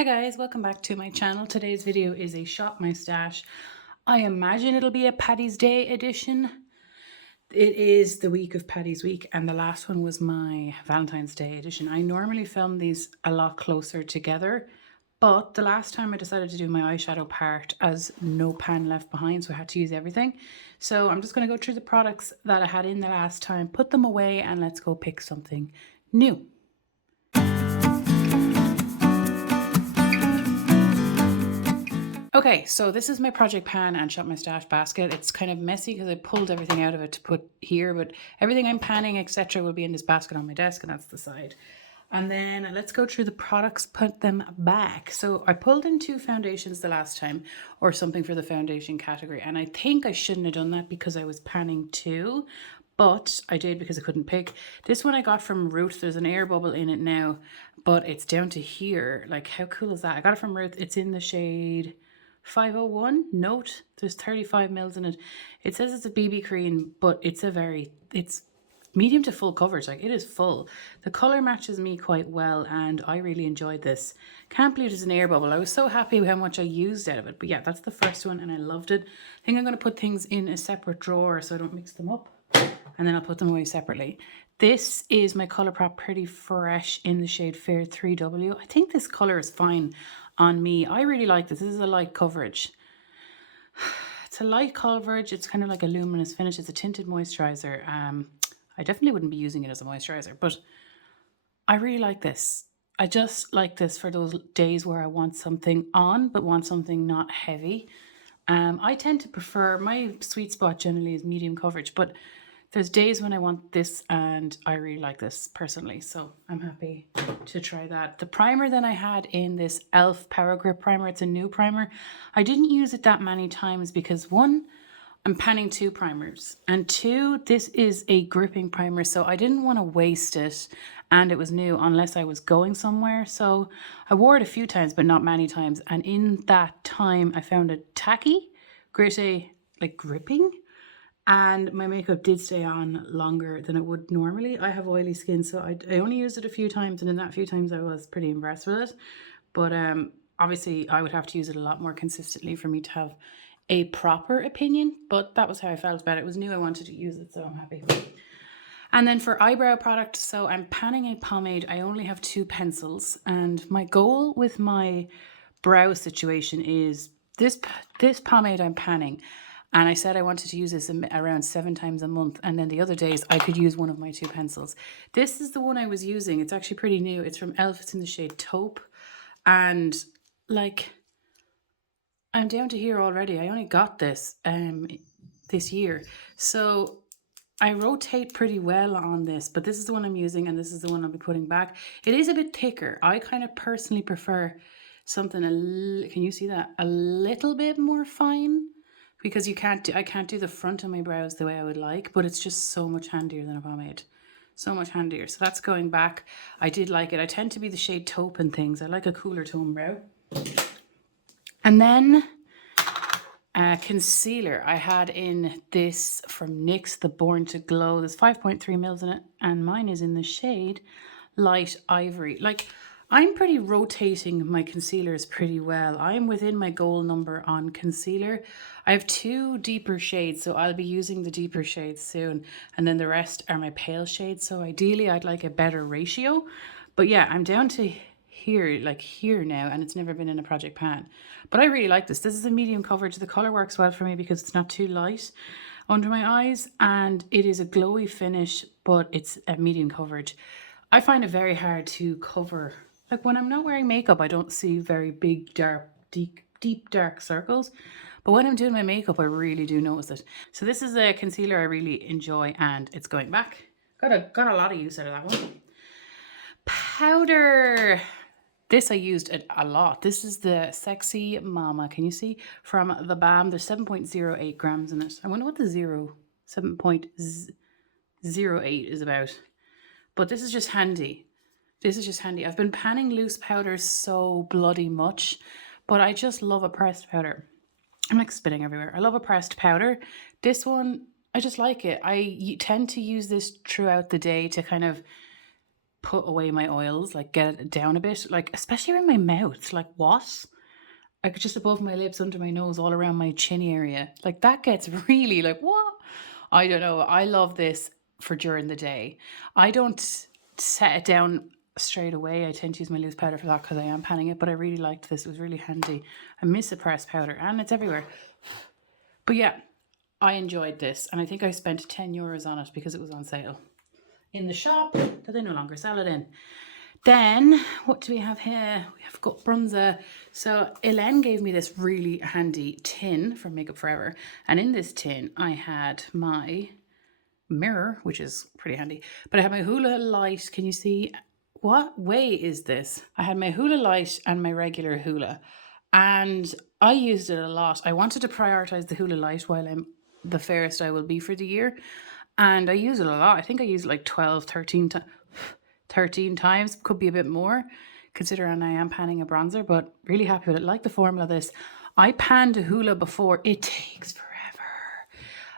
Hi guys, welcome back to my channel. Today's video is a shop my stash. I imagine it'll be a Paddy's Day edition. It is the week of Paddy's week and the last one was my Valentine's Day edition. I normally film these a lot closer together, but the last time I decided to do my eyeshadow part as no pan left behind, so I had to use everything. So I'm just going to go through the products that I had in the last time, put them away, and let's go pick something new. Okay, so this is my project pan and shop my stash basket. It's kind of messy because I pulled everything out of it to put here, but everything I'm panning, etc., will be in this basket on my desk, and that's the side. And then let's go through the products, put them back. So I pulled in 2 foundations the last time, or something for the foundation category, and I think I shouldn't have done that because I was panning 2, but I did because I couldn't pick. This one I got from Ruth. There's an air bubble in it now, but it's down to here. Like, how cool is that? I got it from Ruth. It's in the shade 501. Note, there's 35 mils in it. It says it's a BB cream, but it's medium to full coverage. Like, it is full. The color matches me quite well, and I really enjoyed this. Can't believe it's an air bubble. I was so happy with how much I used out of it. But yeah, that's the first one, and I loved it. I think I'm going to put things in a separate drawer so I don't mix them up, and then I'll put them away separately. This is my Colourpop Pretty Fresh in the shade Fair 3W. I think this color is fine on me. I really like this. This is a light coverage. It's a light coverage. It's kind of like a luminous finish. It's a tinted moisturizer. I definitely wouldn't be using it as a moisturizer, but I really like this. I just like this for those days where I want something on, but want something not heavy. I tend to prefer, my sweet spot generally is medium coverage, but there's days when I want this, and I really like this personally, so I'm happy to try that. The primer that I had in this e.l.f. Power Grip primer, it's a new primer. I didn't use it that many times because 1, I'm panning 2 primers, and 2, this is a gripping primer, so I didn't want to waste it, and it was new unless I was going somewhere. So I wore it a few times, but not many times, and in that time I found it tacky, gritty, like gripping. And my makeup did stay on longer than it would normally. I have oily skin, so I only used it a few times, and in that few times I was pretty impressed with it. But obviously I would have to use it a lot more consistently for me to have a proper opinion. But that was how I felt about it. It was new, I wanted to use it, so I'm happy. And then for eyebrow product, so I'm panning a pomade. I only have 2 pencils, and my goal with my brow situation is this pomade I'm panning. And I said I wanted to use this around 7 times a month. And then the other days I could use one of my 2 pencils. This is the one I was using. It's actually pretty new. It's from e.l.f. It's in the shade Taupe. And like, I'm down to here already. I only got this this year. So I rotate pretty well on this, but this is the one I'm using, and this is the one I'll be putting back. It is a bit thicker. I kind of personally prefer something, can you see that? A little bit more fine. Because I can't do the front of my brows the way I would like, but it's just so much handier than a pomade. So much handier. So that's going back. I did like it. I tend to be the shade Taupe and things. I like a cooler tone brow. And then concealer. I had in this from NYX, the Born to Glow. There's 5.3 mils in it, and mine is in the shade Light Ivory. Like, I'm pretty rotating my concealers pretty well. I'm within my goal number on concealer. I have 2 deeper shades, so I'll be using the deeper shades soon. And then the rest are my pale shades. So ideally, I'd like a better ratio. But yeah, I'm down to here, like here now, and it's never been in a project pan. But I really like this. This is a medium coverage. The color works well for me because it's not too light under my eyes, and it is a glowy finish, but it's a medium coverage. I find it very hard to cover. Like, when I'm not wearing makeup, I don't see very big, dark, deep dark circles. But when I'm doing my makeup, I really do notice it. So this is a concealer I really enjoy, and it's going back. Got a lot of use out of that one. Powder. This I used a lot. This is the Sexy Mama. Can you see? From the Balm. There's 7.08 grams in it. I wonder what the 7.08 is about. But this is just handy. This is just handy. I've been panning loose powders so bloody much, but I just love a pressed powder. I'm like spitting everywhere. I love a pressed powder. This one, I just like it. I tend to use this throughout the day to kind of put away my oils, like get it down a bit, like especially in my mouth. Like what? Like just above my lips, under my nose, all around my chinny area. Like that gets really like what? I don't know. I love this for during the day. I don't set it down straight away. I tend to use my loose powder for that because I am panning it, but I really liked this. It was really handy. I miss a pressed powder and it's everywhere. But yeah, I enjoyed this and I think I spent €10 on it because it was on sale in the shop that they no longer sell it in. Then, what do we have here? We have got bronzer. So, Elaine gave me this really handy tin from Makeup Forever. And in this tin, I had my mirror, which is pretty handy. But I had my Hula light. Can you see? What way is this? I had my Hula light and my regular Hula. And I used it a lot. I wanted to prioritize the Hula light while I'm the fairest I will be for the year. And I use it a lot. I think I use it like 12, 13 times, could be a bit more considering I am panning a bronzer, but really happy with it. Like the formula of this. I panned a Hula before. It takes forever.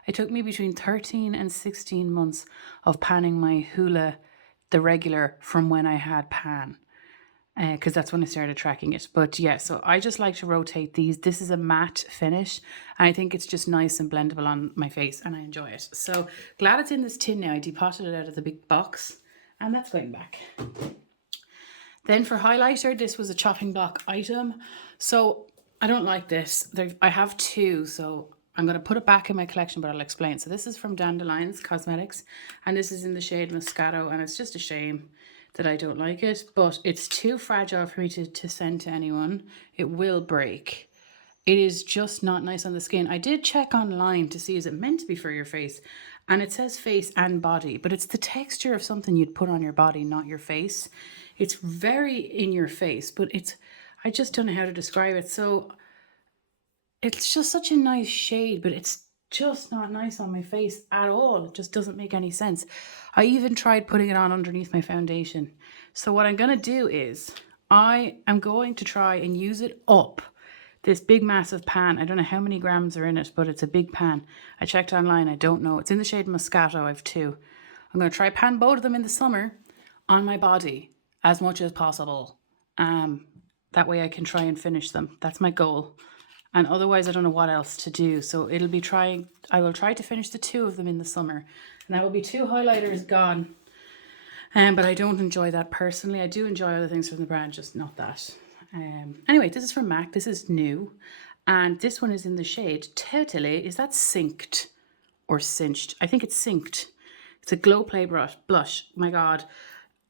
It took me between 13 and 16 months of panning my Hula, the regular, from when I had pan. Because that's when I started tracking it. But yeah, so I just like to rotate these. This is a matte finish and I think it's just nice and blendable on my face and I enjoy it. So glad it's in this tin now. I depotted it out of the big box and that's going back. Then for highlighter, this was a chopping block item. So I don't like this. I have two, so I'm going to put it back in my collection, but I'll explain. So this is from Lyons Cosmetics and this is in the shade Moscato and it's just a shame that I don't like it, but it's too fragile for me to send to anyone. It will break. It is just not nice on the skin. I did check online to see is it meant to be for your face, and it says face and body, but it's the texture of something you'd put on your body, not your face. It's very in your face, but I just don't know how to describe it. So it's just such a nice shade, but it's just not nice on my face at all. It just doesn't make any sense. I even tried putting it on underneath my foundation. So what I'm going to do is I am going to try and use it up. This big massive pan. I don't know how many grams are in it, but it's a big pan. I checked online. I don't know. It's in the shade Moscato. I have two. I'm going to try pan both of them in the summer on my body as much as possible. That way I can try and finish them. That's my goal. And otherwise, I don't know what else to do. So I will try to finish the two of them in the summer. And that will be 2 highlighters gone. But I don't enjoy that personally. I do enjoy other things from the brand, just not that. Anyway, this is from MAC. This is new. And this one is in the shade Totally. Is that Synched or Cinched? I think it's Synched. It's a Glow Play blush. My God.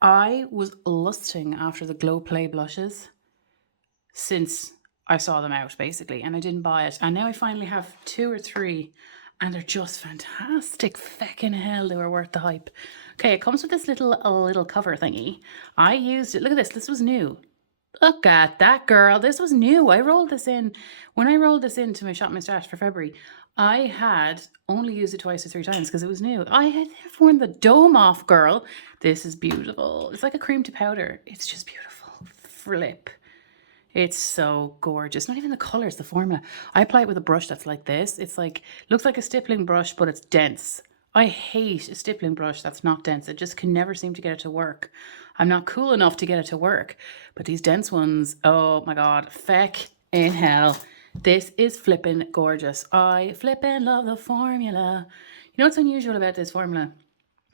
I was lusting after the Glow Play blushes since I saw them out basically, and I didn't buy it. And now I finally have 2 or 3 and they're just fantastic. Feckin' hell, they were worth the hype. Okay, it comes with this little cover thingy. I used it. Look at this. This was new. Look at that, girl. This was new. I rolled this in. When I rolled this into my Shop My Stash for February, I had only used it 2 or 3 times because it was new. I had worn the dome off, girl. This is beautiful. It's like a cream to powder. It's just beautiful. Flip. It's so gorgeous. Not even the colors, the formula. I apply it with a brush that's like this. It's like, looks like a stippling brush, but it's dense. I hate a stippling brush that's not dense. I just can never seem to get it to work. I'm not cool enough to get it to work. But these dense ones, oh my God, feck in hell. This is flipping gorgeous. I flipping love the formula. You know what's unusual about this formula?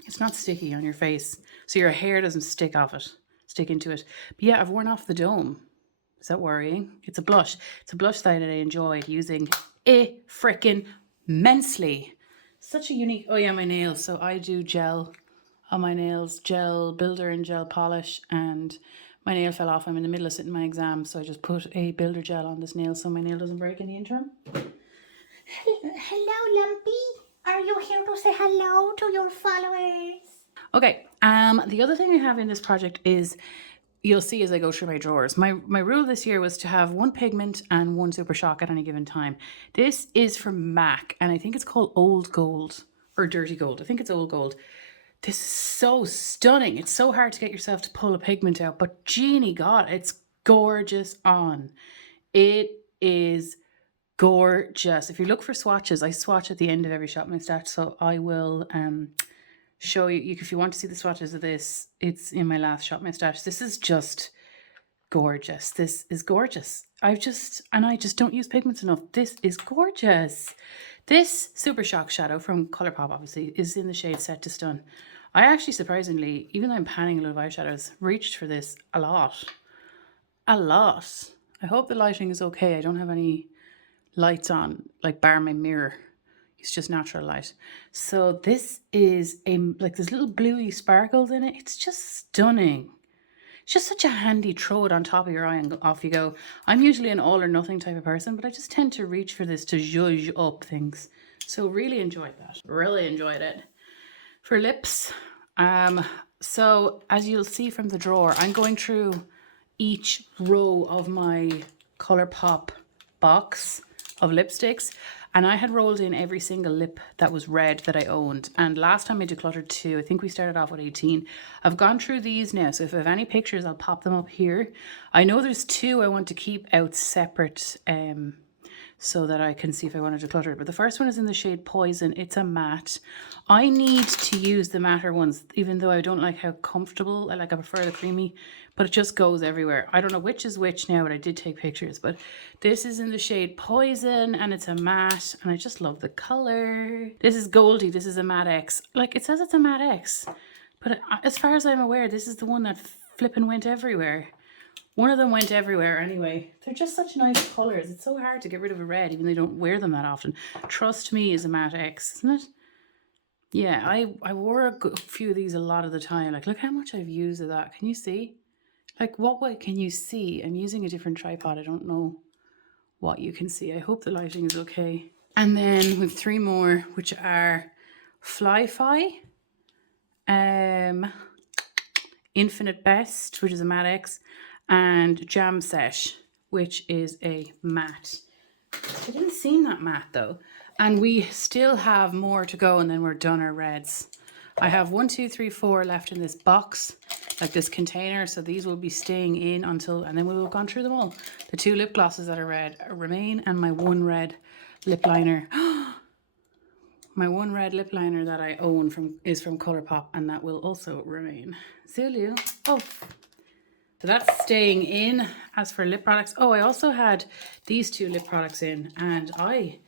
It's not sticky on your face. So your hair doesn't stick into it. But yeah, I've worn off the dome. Is that worrying? It's a blush. It's a blush that I enjoyed using frickin' immensely. Such a unique, oh yeah, my nails. So I do gel on my nails, gel builder and gel polish, and my nail fell off. I'm in the middle of sitting my exam, so I just put a builder gel on this nail so my nail doesn't break in the interim. Hello, Lumpy. Are you here to say hello to your followers? Okay, the other thing I have in this project is, you'll see as I go through my drawers. My rule this year was to have 1 pigment and 1 super shock at any given time. This is from MAC, and I think it's called Old Gold or Dirty Gold. I think it's Old Gold. This is so stunning. It's so hard to get yourself to pull a pigment out, but Jeannie God, it's gorgeous on. It is gorgeous. If you look for swatches, I swatch at the end of every Shop My Stash, so I will show you if you want to see the swatches of this, it's in my last Shop My Stash. This is just gorgeous. This is gorgeous. I just don't use pigments enough. This is gorgeous. This Super Shock shadow from Colourpop obviously is in the shade Set to Stun. I actually surprisingly, even though I'm panning a lot of eyeshadows, reached for this a lot. A lot. I hope the lighting is okay. I don't have any lights on, like bar my mirror. It's just natural light. So this is like there's little bluey sparkles in it. It's just stunning. It's just such a handy throw it on top of your eye and off you go. I'm usually an all or nothing type of person, but I just tend to reach for this to zhuzh up things. So really enjoyed that. Really enjoyed it. For lips, so as you'll see from the drawer, I'm going through each row of my Colourpop box of lipsticks, and I had rolled in every single lip that was red that I owned. And last time I decluttered 2, I think we started off with 18. I've gone through these now, so if I have any pictures, I'll pop them up here. I know there's 2 I want to keep out separate, so that I can see if I want to declutter it. But the first one is in the shade Poison. It's a matte. I need to use the matter ones, even though I don't like how comfortable, I prefer the creamy, but it just goes everywhere. I don't know which is which now, but I did take pictures. But this is in the shade Poison, and it's a matte, and I just love the color. This is Goldie. This is a matte X. Like, it says it's a matte X, but as far as I'm aware, this is the one that flipping went everywhere. One of them went everywhere anyway. They're just such nice colours. It's so hard to get rid of a red, even though they don't wear them that often. Trust Me is a matte X, isn't it? Yeah, I wore a few of these a lot of the time. Like, look how much I've used of that. Can you see? Like, what way can you see? I'm using a different tripod. I don't know what you can see. I hope the lighting is okay. And then with 3 more, which are Fly-Fi, Infinite Best, which is a matte X, and Jam Set, which is a matte. It didn't seem that matte though. And we still have more to go, and then we're done our reds. I have 1, 2, 3, 4 left in this box, like this container. So these will be staying in until, and then we will have gone through them all. The 2 lip glosses that are red remain, and my 1 red lip liner. My 1 red lip liner that I own is from Colourpop, and that will also remain. Zulu. Oh. So that's staying in. As for lip products, oh, I also had these 2 lip products in, and I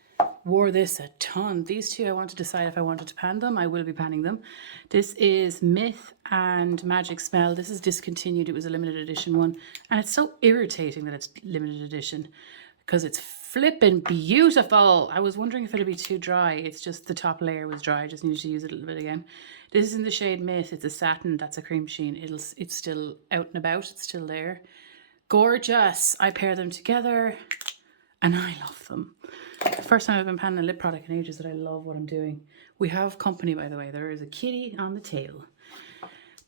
wore this a ton. These 2, I want to decide if I wanted to pan them. I will be panning them. This is Myth and Magic Smell. This is discontinued. It was a limited edition one, and it's so irritating that it's limited edition because it's flipping beautiful. I was wondering if it'd be too dry. It's just the top layer was dry. I just needed to use it a little bit again. This is in the shade Myth. It's a satin. That's a cream sheen. It's still out and about. It's still there. Gorgeous. I pair them together and I love them. First time I've been panning a lip product in ages that I love what I'm doing. We have company, by the way. There is a kitty on the tail.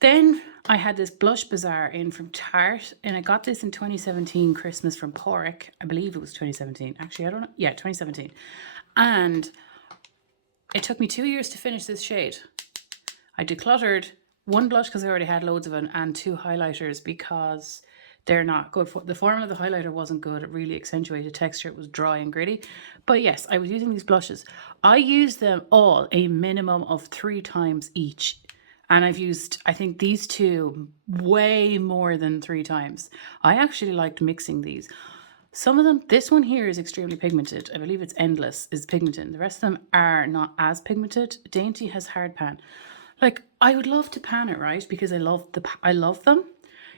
Then I had this Blush Bazaar in from Tarte, and I got this in 2017 Christmas from Porrick. I believe it was 2017. Actually, I don't know. Yeah, 2017. And it took me 2 years to finish this shade. I decluttered 1 blush because I already had loads of it, and 2 highlighters because they're not good. The formula of the highlighter wasn't good. It really accentuated texture. It was dry and gritty. But yes, I was using these blushes. I used them all a minimum of 3 times each. And I've used, I think, these 2 way more than 3 times. I actually liked mixing these. Some of them, this one here is extremely pigmented. I believe it's Endless is pigmented. The rest of them are not as pigmented. Dainty has hard pan. Like, I would love to pan it, right? Because I love them.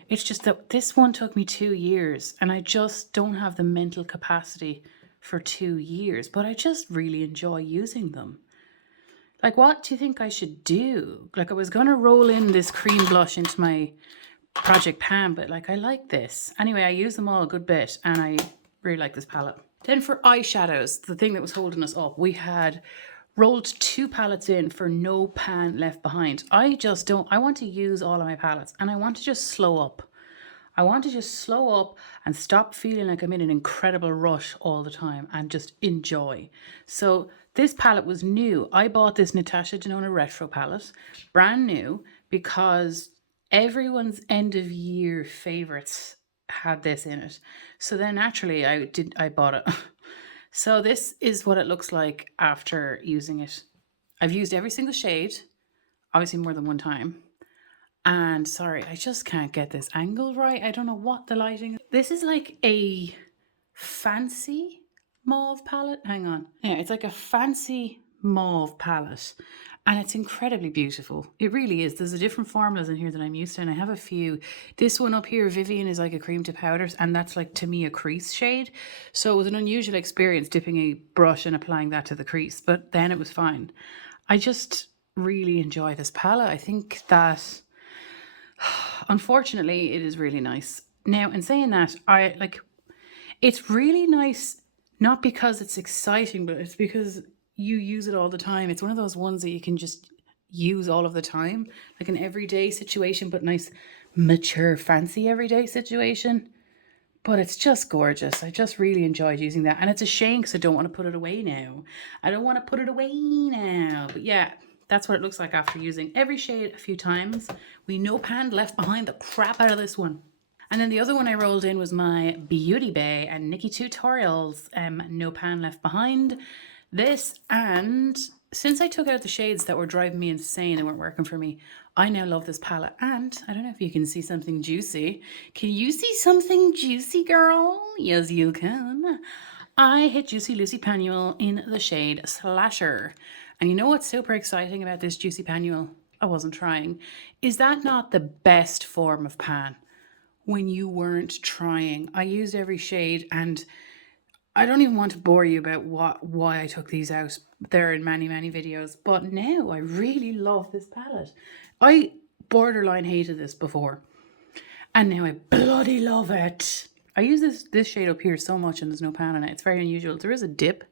It's just that this one took me 2 years, and I just don't have the mental capacity for 2 years. But I just really enjoy using them. Like, what do you think I should do? Like, I was going to roll in this cream blush into my Project Pan, but like, I like this. Anyway, I use them all a good bit, and I really like this palette. Then for eyeshadows, the thing that was holding us up, we had rolled 2 palettes in for no pan left behind. I want to use all of my palettes, and I want to just slow up. I want to just slow up and stop feeling like I'm in an incredible rush all the time and just enjoy. So this palette was new. I bought this Natasha Denona Retro palette, brand new, because everyone's end of year favorites had this in it. So then naturally I bought it. So this is what it looks like after using it. I've used every single shade. obviously more than one time. And sorry, I just can't get this angle right. I don't know what the lighting is. This is like a fancy mauve palette. Hang on. Yeah, it's like a fancy mauve palette. And it's incredibly beautiful. It really is. There's a different formulas in here that I'm used to, and I have a few. This one up here, Vivian, is like a cream to powders, and that's like, to me, a crease shade. So it was an unusual experience dipping a brush and applying that to the crease, but then it was fine. I just really enjoy this palette. I think that, unfortunately, it is really nice. Now, in saying that, it's really nice, not because it's exciting, but it's because you use it all the time. It's one of those ones that you can just use all of the time, like an everyday situation, but nice, mature, fancy everyday situation. But it's just gorgeous. I just really enjoyed using that. And it's a shame because I don't want to put it away now. I don't want to put it away now. But yeah, that's what it looks like after using every shade a few times. We no pan left behind the crap out of this one. And then the other one I rolled in was my Beauty Bay and Nikki Tutorials No Pan Left Behind. This, and since I took out the shades that were driving me insane, they weren't working for me, I now love this palette. And I don't know if you can see something juicy. Can you see something juicy, girl? Yes, you can. I hit Juicy Lucy Pannual in the shade Slasher. And you know what's super exciting about this Juicy Pannual? I wasn't trying. Is that not the best form of pan? When you weren't trying. I used every shade, and I don't even want to bore you about why I took these out. They're in many, many videos. But now I really love this palette. I borderline hated this before, and now I bloody love it. I use this shade up here so much, and there's no pan in it. It's very unusual. There is a dip.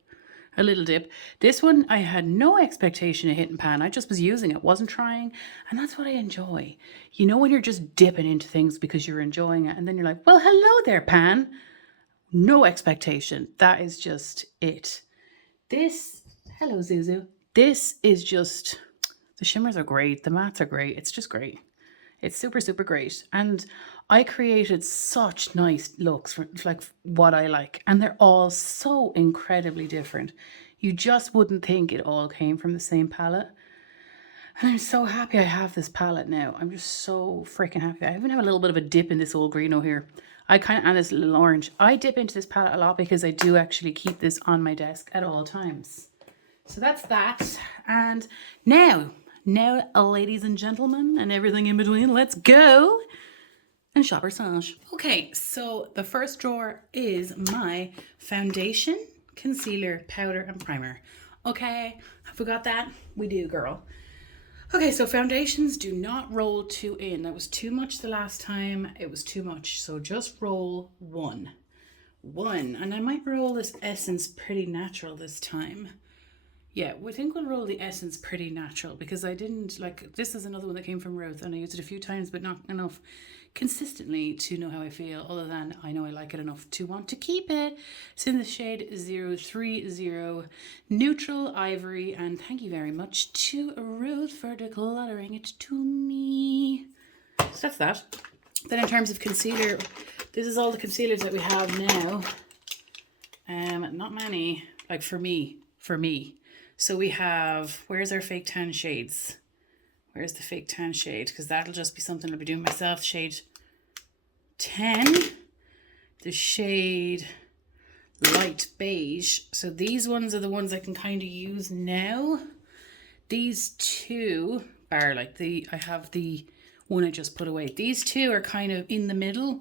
A little dip. This one, I had no expectation of hitting pan. I just was using it, wasn't trying. And that's what I enjoy. You know, when you're just dipping into things because you're enjoying it. And then you're like, well, hello there, pan. No expectation. That is just it. This, hello, Zuzu. This is just, the shimmers are great. The mattes are great. It's just great. It's super, super great. And I created such nice looks for like what I like. And they're all so incredibly different. You just wouldn't think it all came from the same palette. And I'm so happy I have this palette now. I'm just so freaking happy. I even have a little bit of a dip in this old greeno here. And this little orange. I dip into this palette a lot because I do actually keep this on my desk at all times. So that's that. And now, ladies and gentlemen, and everything in between, let's go and shop ourselves. Okay, so the first drawer is my foundation, concealer, powder, and primer. Okay, I forgot that? We do, girl. Okay, so foundations, do not roll 2 in. That was too much the last time. It was too much, so just roll 1. And I might roll this Essence Pretty Natural this time. Yeah, we think we'll roll the Essence Pretty Natural because I didn't, like, this is another one that came from Ruth and I used it a few times but not enough consistently to know how I feel, other than I know I like it enough to want to keep it. It's in the shade 030 Neutral Ivory, and thank you very much to Ruth for decluttering it to me. So that's that. Then in terms of concealer, this is all the concealers that we have now. Not many, like for me. So we have, where's our fake tan shades? Where's the fake tan shade? Because that'll just be something I'll be doing myself. Shade 10. The shade Light Beige. So these ones are the ones I can kind of use now. These two are like I have the one I just put away. These two are kind of in the middle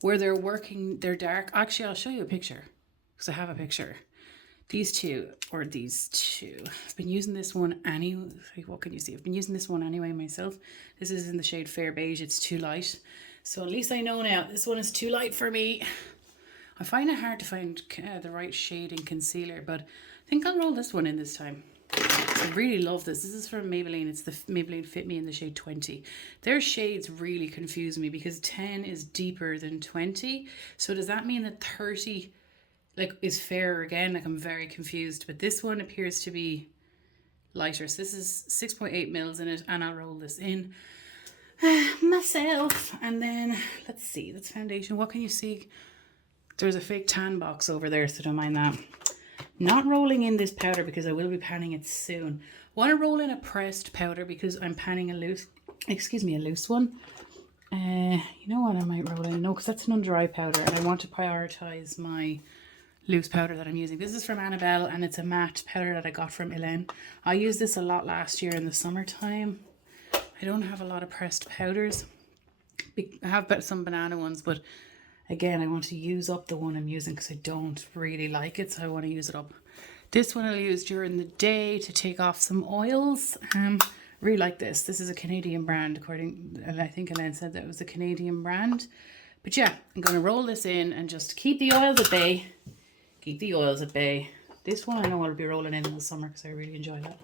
where they're dark. Actually, I'll show you a picture because I have a picture. These two, or these two. I've been using this one anyway. What can you see? I've been using this one anyway myself. This is in the shade Fair Beige. It's too light. So at least I know now this one is too light for me. I find it hard to find the right shade in concealer, but I think I'll roll this one in this time. I really love this. This is from Maybelline. It's the Maybelline Fit Me in the shade 20. Their shades really confuse me because 10 is deeper than 20. So does that mean that 30... is fairer again? Like, I'm very confused, but this one appears to be lighter. So this is 6.8 mils in it, and I'll roll this in myself. And then let's see, that's foundation. What can you see? There's a fake tan box over there, so don't mind that. Not rolling in this powder because I will be panning it soon. Want to roll in a pressed powder because I'm panning a loose, excuse me, a loose one. You know what I might roll in? No, because that's an under eye powder and I want to prioritize my loose powder that I'm using. This is from Annabelle and it's a matte powder that I got from Elaine. I used this a lot last year in the summertime. I don't have a lot of pressed powders. I have some banana ones, but again, I want to use up the one I'm using because I don't really like it, so I want to use it up. This one I'll use during the day to take off some oils. Really like this. This is a Canadian brand, and I think Elaine said that it was a Canadian brand. But yeah, I'm going to roll this in and just keep the oils at bay. Keep the oils at bay. This one I know I'll be rolling in the summer because I really enjoy that.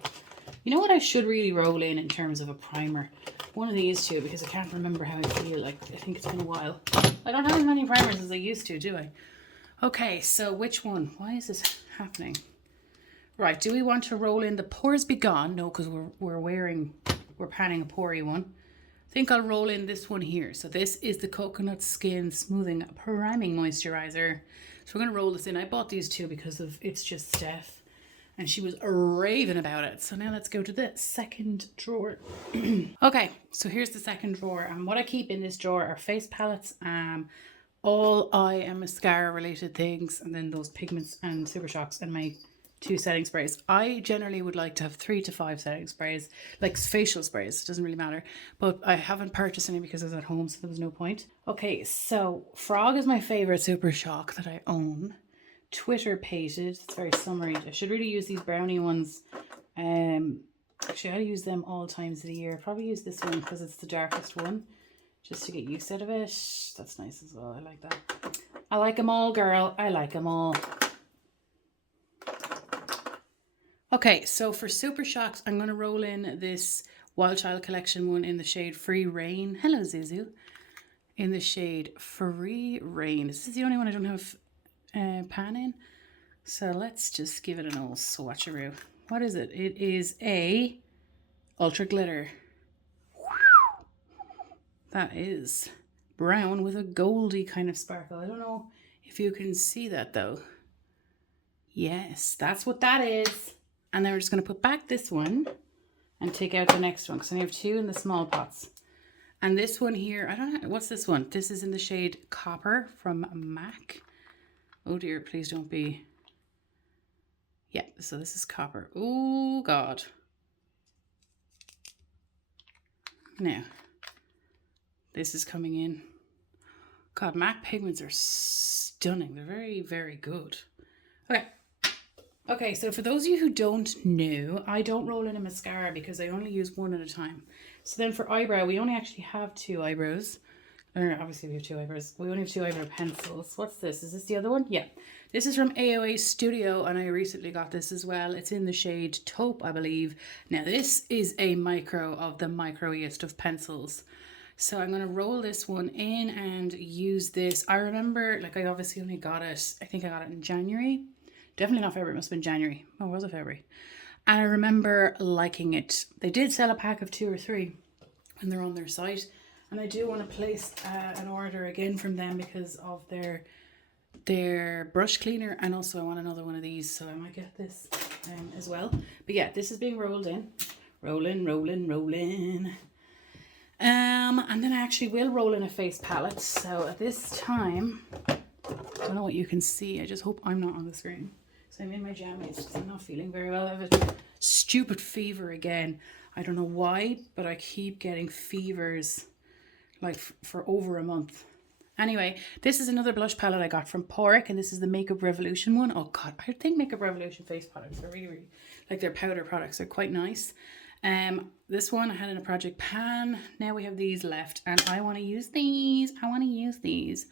You know what I should really roll in terms of a primer? One of these two, because I can't remember how I feel. Like, I think it's been a while. I don't have as many primers as I used to, do I? Okay, so which one? Why is this happening? Right, do we want to roll in the Pores Be Gone? No, because we're panning a pory one. I think I'll roll in this one here. So this is the Coconut Skin Smoothing Priming Moisturizer. So we're going to roll this in. I bought these two because of It's Just Steph. And she was raving about it. So now let's go to the second drawer. Okay, so here's the second drawer. And what I keep in this drawer are face palettes, all eye and mascara related things, and then those Pigments and Super Shocks and my 2 setting sprays. I generally would like to have 3 to 5 setting sprays, like facial sprays. It doesn't really matter. But I haven't purchased any because I was at home, so there was no point. Okay, so Frog is my favorite Super Shock that I own. Twitter pated. It's very summery. I should really use these brownie ones. Actually, I use them all times of the year. Probably use this one because it's the darkest one, just to get used out of it. That's nice as well. I like that. I like them all, girl. I like them all. Okay, so for Super Shocks, I'm going to roll in this Wild Child Collection one in the shade Free Rain. Hello, Zuzu. In the shade Free Rain. This is the only one I don't have pan in, so let's just give it an old swatcheroo. What is it? It is a Ultra Glitter. That is brown with a goldy kind of sparkle. I don't know if you can see that though. Yes, that's what that is. And then we're just going to put back this one and take out the next one because I have 2 in the small pots. And this one here, I don't know, what's this one? This is in the shade Copper from MAC. Oh dear, please don't be. Yeah, so this is Copper. Oh God. Now, this is coming in. God, matte pigments are stunning. They're very, very good. Okay. Okay, so for those of you who don't know, I don't roll in a mascara because I only use one at a time. So then for eyebrow, we only actually have 2 eyebrows. Obviously we have 2 eyebrows. We only have 2 eyebrow pencils. What's this? Is this the other one? Yeah. This is from AOA Studio and I recently got this as well. It's in the shade Taupe, I believe. Now this is a micro of the microiest of pencils. So I'm going to roll this one in and use this. I remember, like I obviously only got it, I think I got it in January. Definitely not February, it must have been January. Oh, was it February? And I remember liking it. They did sell a pack of 2 or 3 when they're on their site. And I do want to place an order again from them because of their brush cleaner. And also I want another one of these. So I might get this as well. But yeah, this is being rolled in. Rolling, rolling, rolling. And then I actually will roll in a face palette. So at this time, I don't know what you can see. I just hope I'm not on the screen. So I'm in my jammies because I'm not feeling very well. I have a stupid fever again. I don't know why, but I keep getting fevers like for over a month. Anyway, this is another blush palette I got from Porrick, and this is the Makeup Revolution one. Oh God, I think Makeup Revolution face products are really, really, like their powder products are quite nice. This one I had in a Project Pan. Now we have these left and I want to use these. I want to use these.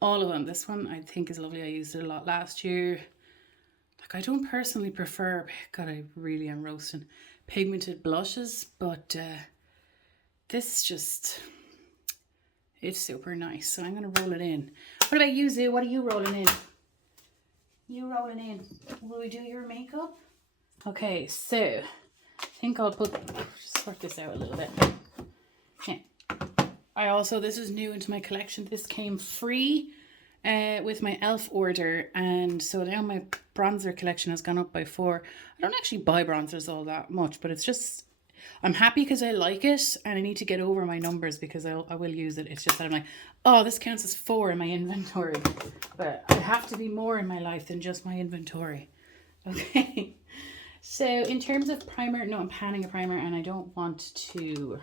All of them. This one I think is lovely. I used it a lot last year. Like I don't personally prefer, God, I really am roasting pigmented blushes, but this just, it's super nice. So I'm going to roll it in. What about you, Zoo? What are you rolling in? You rolling in. Will we do your makeup? Okay, so I think I'll sort this out a little bit. Yeah. I also, this is new into my collection. This came free with my e.l.f. order, and so now my bronzer collection has gone up by 4. I don't actually buy bronzers all that much, but it's just, I'm happy because I like it, and I need to get over my numbers because I will use it. It's just that I'm like, oh, this counts as 4 in my inventory, but I have to be more in my life than just my inventory. Okay. So in terms of primer, no, I'm panning a primer, and I don't want to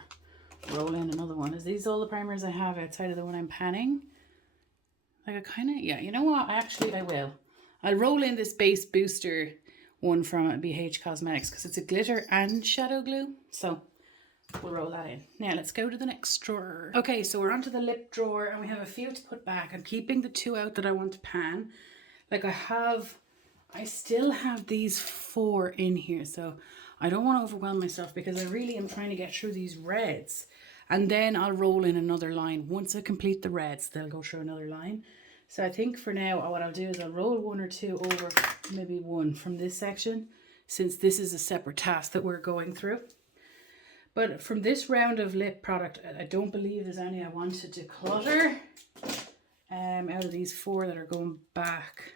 roll in another one. Is these all the primers I have outside of the one I'm panning? Like I kind of, yeah, you know what? I will. I'll roll in this base booster one from BH Cosmetics because it's a glitter and shadow glue. So we'll roll that in. Now let's go to the next drawer. Okay, so we're onto the lip drawer and we have a few to put back. I'm keeping the 2 out that I want to pan. Like I still have these 4 in here. So I don't want to overwhelm myself because I really am trying to get through these reds. And then I'll roll in another line. Once I complete the reds, they'll go through another line. So I think for now, what I'll do is I'll roll 1 or 2 over, maybe 1 from this section, since this is a separate task that we're going through. But from this round of lip product, I don't believe there's any I want to declutter. Out of these 4 that are going back.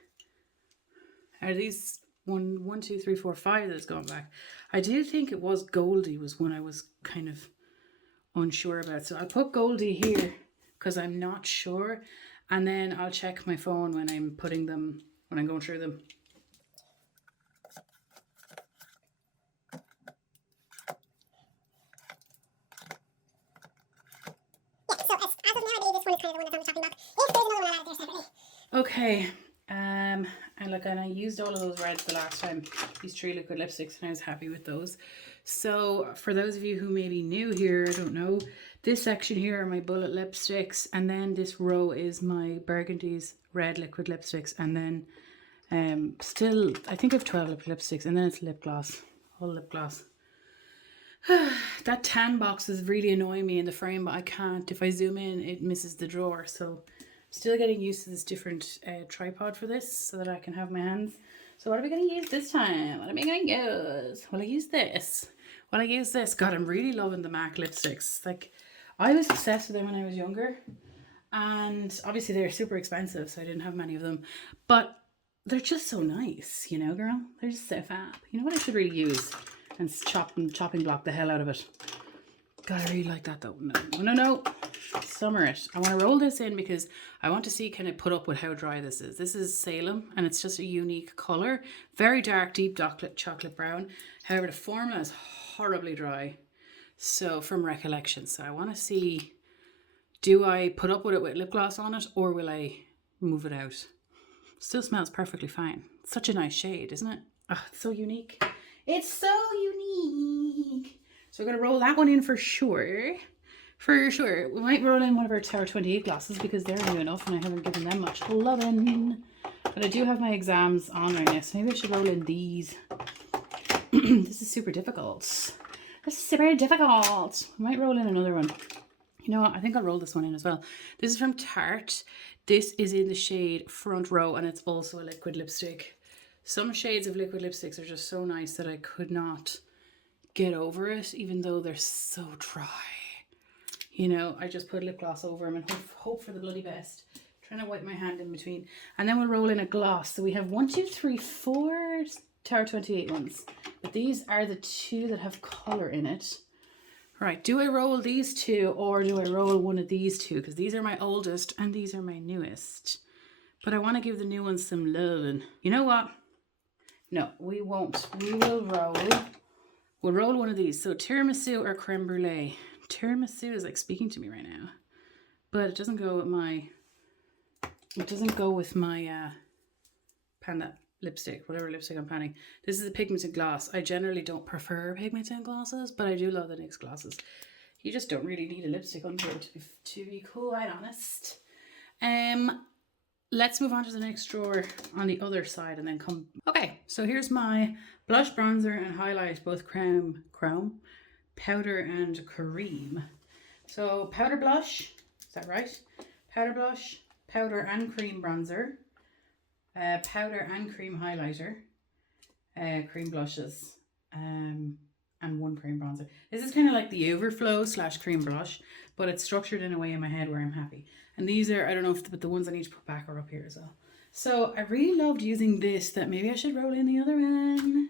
Out of these 1, 2, 3, 4, 5 that's going back. I do think it was Goldie was one I was kind of unsure about, so I'll put Goldie here because I'm not sure, and then I'll check my phone when I'm putting them, when I'm going through them. Yeah, so as of now, I believe this one is kind of the one that's on the chopping block. If there's another one, I'll add it there separately. Okay, and I used all of those reds the last time, these 3 liquid lipsticks, and I was happy with those. So for those of you who may be new here, I don't know, this section here are my bullet lipsticks, and then this row is my Burgundy's red liquid lipsticks, and then still, I think I have 12 liquid lipsticks, and then it's lip gloss, all lip gloss. That tan box is really annoying me in the frame, but I can't, if I zoom in, it misses the drawer, so still getting used to this different tripod for this so that I can have my hands. So what are we going to use this time? What am I going to use? Will I use this? Will I use this? God, I'm really loving the MAC lipsticks. Like, I was obsessed with them when I was younger. And obviously they're super expensive, so I didn't have many of them. But they're just so nice, you know, girl? They're just so fab. You know what I should really use? And chopping block the hell out of it. God, I really like that though. No. Summer it. I want to roll this in because I want to see, can it put up with how dry this is. This is Salem and it's just a unique colour. Very dark, deep chocolate brown. However, the formula is horribly dry. So from recollection. So I want to see, do I put up with it with lip gloss on it or will I move it out? Still smells perfectly fine. Such a nice shade, isn't it? Oh, it's so unique. It's so unique. So we're going to roll that one in for sure. For sure. We might roll in one of our Tower 28 glosses because they're new enough and I haven't given them much loving. But I do have my exams on right now, so maybe I should roll in these. This is super difficult. This is super difficult. I might roll in another one. You know what? I think I'll roll this one in as well. This is from Tarte. This is in the shade Front Row and it's also a liquid lipstick. Some shades of liquid lipsticks are just so nice that I could not get over it, even though they're so dry. You know, I just put lip gloss over them and hope for the bloody best. Trying to wipe my hand in between. And then we'll roll in a gloss. So we have 1, 2, 3, 4 Tower 28 ones. But these are the 2 that have colour in it. Right, do I roll these 2 or do I roll one of these 2? Because these are my oldest and these are my newest. But I want to give the new ones some love. And you know what? No, we won't. We will roll. We'll roll one of these. So tiramisu or creme brulee. Tiramisu is like speaking to me right now. But it doesn't go with my... It doesn't go with my Panda lipstick, whatever lipstick I'm panning. This is a pigmented gloss. I generally don't prefer pigmented glosses, but I do love the NYX glosses. You just don't really need a lipstick under it, to be quite honest. Let's move on to the next drawer on the other side and then come... Okay, so here's my blush, bronzer and highlight, both chrome, powder and cream. So powder blush, is that right? Powder blush, powder and cream bronzer, powder and cream highlighter, cream blushes, and 1 cream bronzer. This is kind of like the overflow / cream blush. but it's structured in a way in my head where I'm happy. And these are, I don't know if but the ones I need to put back are up here as well. So I really loved using this, that maybe I should roll in the other one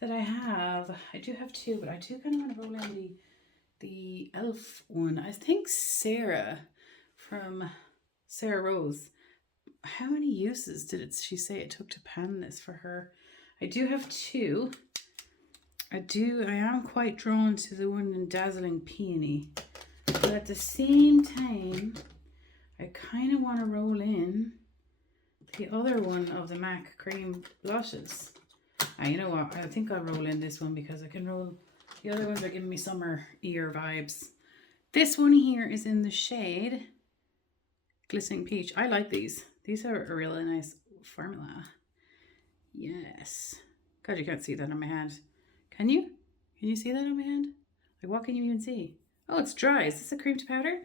that I have. I do have two, but I do kind of want to roll in the elf one. I think Sarah from Sarah Rose. How many uses did she say it took to pan this for her? I do have two. I am quite drawn to the one in Dazzling Peony. But at the same time, I kind of want to roll in the other one of the MAC cream blushes. You know what? I think I'll roll in this one because I can roll. The other ones are giving me summer ear vibes. This one here is in the shade Glistening Peach. I like these. These are a really nice formula. Yes. God, you can't see that on my hand. Can you? Can you see that on my hand? Like, what can you even see? Oh, it's dry. Is this a cream to powder?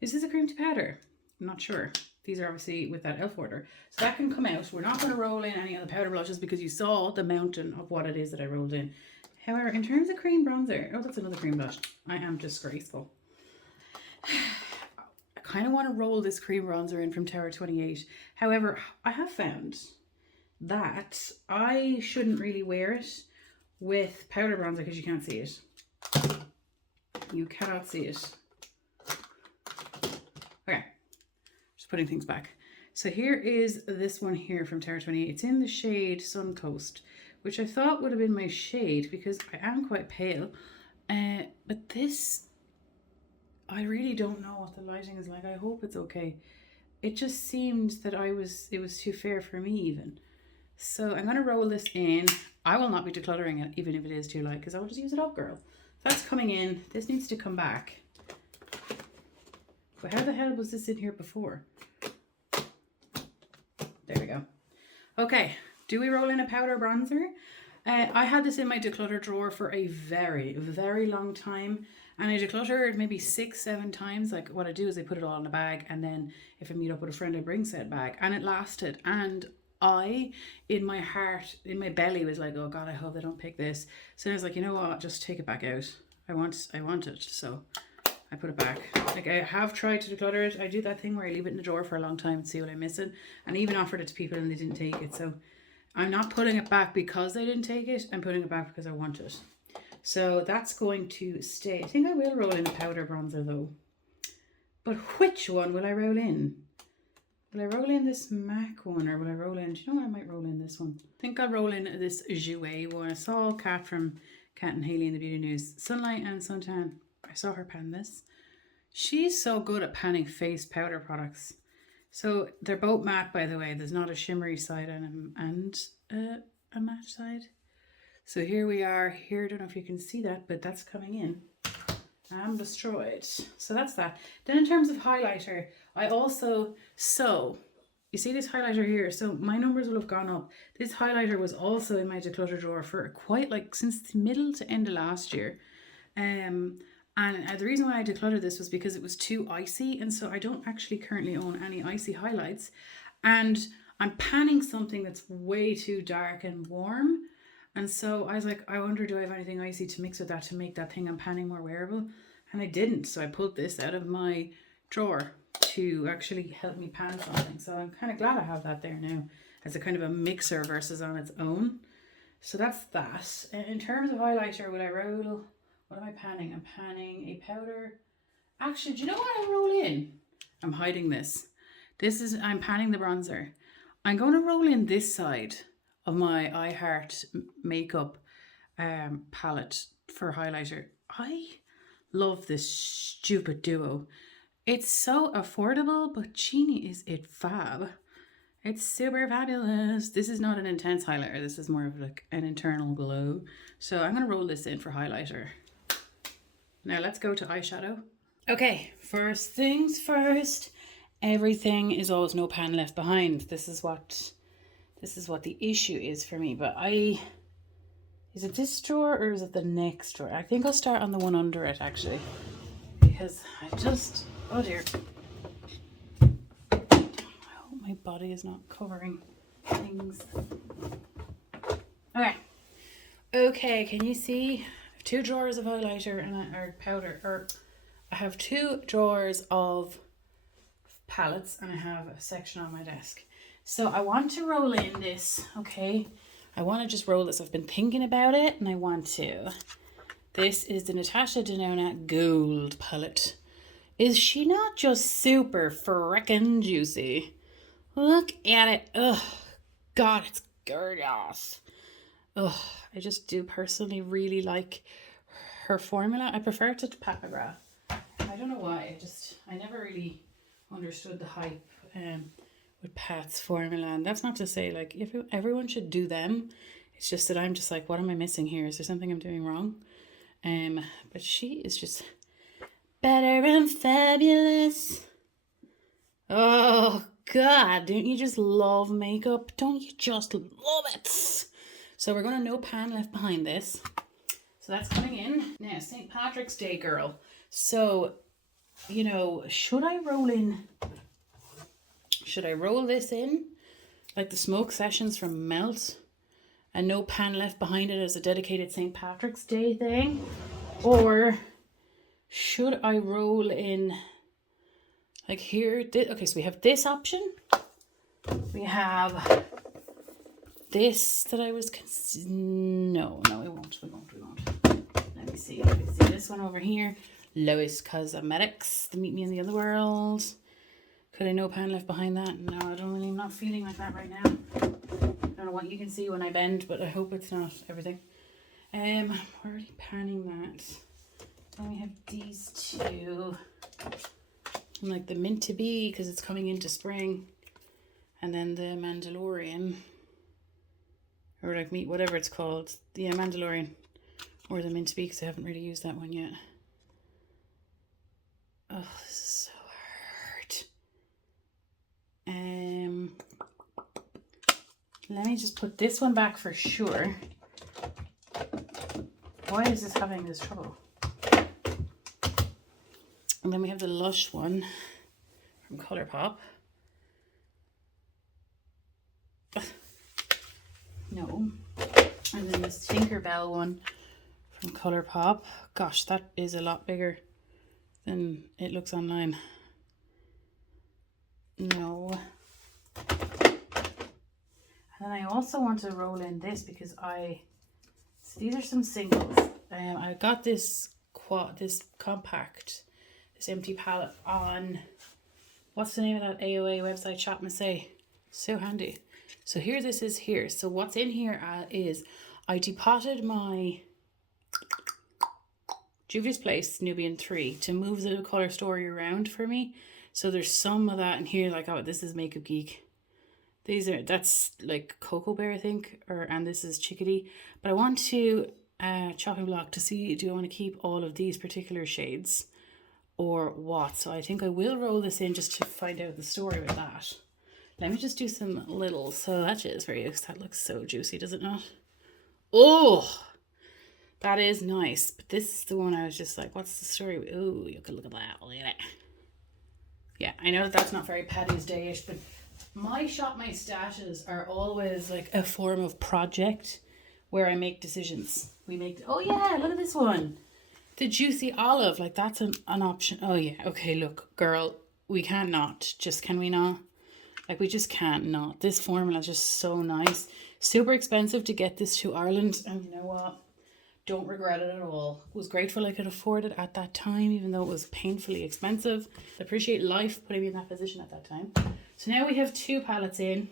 Is this a cream to powder? I'm not sure. These are obviously with that e.l.f. order. So that can come out. We're not going to roll in any of the powder blushes because you saw the mountain of what it is that I rolled in. However, in terms of cream bronzer, oh, that's another cream blush. I am disgraceful. I kind of want to roll this cream bronzer in from Tower 28. However, I have found that I shouldn't really wear it with powder bronzer because you can't see it. You cannot see it. Okay, just putting things back. So here is this one here from Tower 28. It's in the shade Suncoast, which I thought would have been my shade because I am quite pale. But this, I really don't know what the lighting is like. I hope it's okay. It just seemed that it was too fair for me even. So I'm going to roll this in. I will not be decluttering it even if it is too light because I will just use it up, girl. That's coming in. This needs to come back. But how the hell was this in here before? There we go. Okay, do we roll in a powder bronzer? I had this in my declutter drawer for a very, very long time. And I decluttered maybe 6-7 times. Like what I do is I put it all in a bag. And then if I meet up with a friend, I bring said bag. And it lasted. And I, in my heart, in my belly was like, oh God, I hope they don't pick this. So I was like, you know what, just take it back out. I want it. So I put it back. Like I have tried to declutter it. I do that thing where I leave it in the drawer for a long time and see what I'm missing. And I even offered it to people and they didn't take it. So I'm not putting it back because they didn't take it. I'm putting it back because I want it. So that's going to stay. I think I will roll in a powder bronzer though. But which one will I roll in? Will I roll in this MAC one or will I roll in? Do you know what? I might roll in this one. I think I'll roll in this Jouer one. I saw Kat from Kat and Haley in the Beauty News. Sunlight and Suntan. I saw her pan this. She's so good at panning face powder products. So they're both matte, by the way. There's not a shimmery side and a matte side. So here we are. Here, I don't know if you can see that, but that's coming in. I'm destroyed. So that's that. Then in terms of highlighter, I also, you see this highlighter here? So my numbers will have gone up. This highlighter was also in my declutter drawer for quite like since the middle to end of last year. And the reason why I decluttered this was because it was too icy. And so I don't actually currently own any icy highlights. And I'm panning something that's way too dark and warm. And so I was like, I wonder, do I have anything icy to mix with that to make that thing I'm panning more wearable? And I didn't. So I pulled this out of my drawer to actually help me pan something. So I'm kind of glad I have that there now as a kind of a mixer versus on its own. So that's that. In terms of highlighter, would I roll? What am I panning? I'm panning a powder. Actually, do you know what I roll in? I'm hiding this. I'm panning the bronzer. I'm going to roll in this side of my I Heart makeup palette for highlighter. I love this stupid duo. It's so affordable, but Genie, is it fab. It's super fabulous. This is not an intense highlighter. This is more of like an internal glow. So I'm going to roll this in for highlighter. Now let's go to eyeshadow. Okay, first things first. Everything is always no pan left behind. This is what the issue is for me. But is it this drawer or is it the next drawer? I think I'll start on the one under it actually. Because oh dear. I hope my body is not covering things. Okay, can you see? I have 2 drawers of highlighter and or powder, or I have 2 drawers of palettes and I have a section on my desk. So I want to roll in this, okay? I want to just roll this. I've been thinking about it and I want to. This is the Natasha Denona Gold palette. Is she not just super frickin' juicy? Look at it. Ugh. God, it's gorgeous. Ugh. I just do personally really like her formula. I prefer it to Papagra. I don't know why. I never really understood the hype with Pat's formula. And that's not to say like if everyone should do them. It's just that I'm just like, what am I missing here? Is there something I'm doing wrong? But she is just better and fabulous. Oh God, don't you just love makeup? Don't you just love it? So we're gonna no pan left behind this. So that's coming in. Now, St. Patrick's Day girl. So, you know, should I roll this in? Like the smoke sessions from Melt? And no pan left behind it as a dedicated St. Patrick's Day thing? Or should I roll in like here? Okay, so we have this option. We have this that I was no, we won't. Let me see this one over here. Lois Cosmetics, the Meet Me in the Other World. Could I no pan left behind that? No, I'm not feeling like that right now. I don't know what you can see when I bend, but I hope it's not everything. We're already panning that. Then we have these 2. And like the Mint to Be because it's coming into spring. And then the Mandalorian. Or like meat, whatever it's called. The Mandalorian. Or the Mint to Be because I haven't really used that one yet. Oh, this is so hard. Let me just put this one back for sure. Why is this having this trouble? And then we have the Lush one from Colourpop. No. And then this Tinkerbell one from Colourpop. Gosh, that is a lot bigger than it looks online. No. And then I also want to roll in this because so these are some singles. I got this compact, this empty palette on, what's the name of that AOA website, Shop Say? So handy. So here this is here. So what's in here is I depotted my Juvia's Place Nubian 3 to move the colour story around for me. So there's some of that in here, like, oh, this is Makeup Geek. That's like Cocoa Bear, I think, and this is Chickadee. But I want to chopping block to see, do I want to keep all of these particular shades or what? So I think I will roll this in just to find out the story with that. Let me just do some little swatches for you because that looks so juicy, does it not? Oh, that is nice. But this is the one I was just like, what's the story? Oh, you could look at that. Look at it. Yeah, I know that's not very Paddy's Day-ish, but my Shop My Stashes are always like a form of project where I make decisions. Oh yeah, look at this one. The Juicy Olive, like that's an option. Oh yeah, okay, look, girl, we can't not. Just, can we not? Like, we just can't not. This formula is just so nice. Super expensive to get this to Ireland. And you know what? Don't regret it at all. Was grateful I could afford it at that time, even though it was painfully expensive. I appreciate life putting me in that position at that time. So now we have 2 palettes in.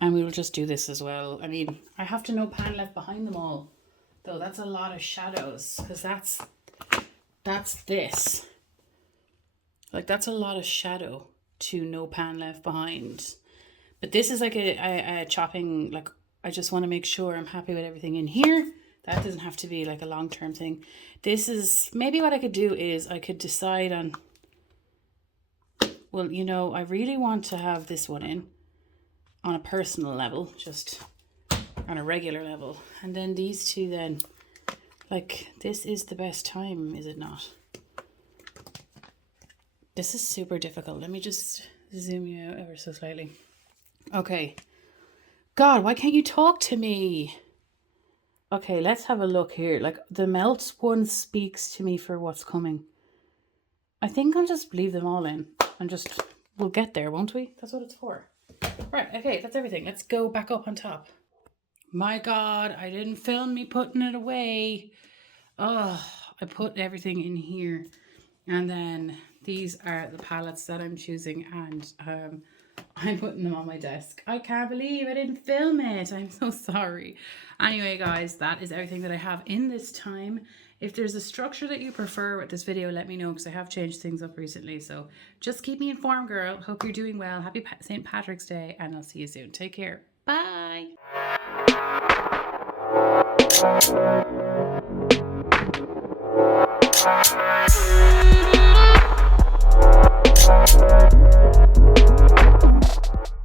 And we will just do this as well. I mean, I have to no pan left behind them all. Though that's a lot of shadows. Because that's this. Like, that's a lot of shadow to no pan left behind. But this is like a chopping, like, I just want to make sure I'm happy with everything in here. That doesn't have to be like a long-term thing. This is, maybe what I could do is I could decide on, well, you know, I really want to have this one in on a personal level, just on a regular level. And then these 2 then, like, this is the best time, is it not? This is super difficult. Let me just zoom you out ever so slightly. Okay. God, why can't you talk to me? Okay, let's have a look here. Like the melt one speaks to me for what's coming. I think I'll just leave them all in and just, we'll get there, won't we? That's what it's for. Right, okay, that's everything. Let's go back up on top. My God, I didn't film me putting it away. Oh, I put everything in here. And then these are the palettes that I'm choosing, and I'm putting them on my desk. I can't believe I didn't film it. I'm so sorry. Anyway, guys, that is everything that I have in this time. If there's a structure that you prefer with this video, let me know, because I have changed things up recently. So just keep me informed, girl. Hope you're doing well. Happy St. Patrick's Day, and I'll see you soon. Take care. Bye.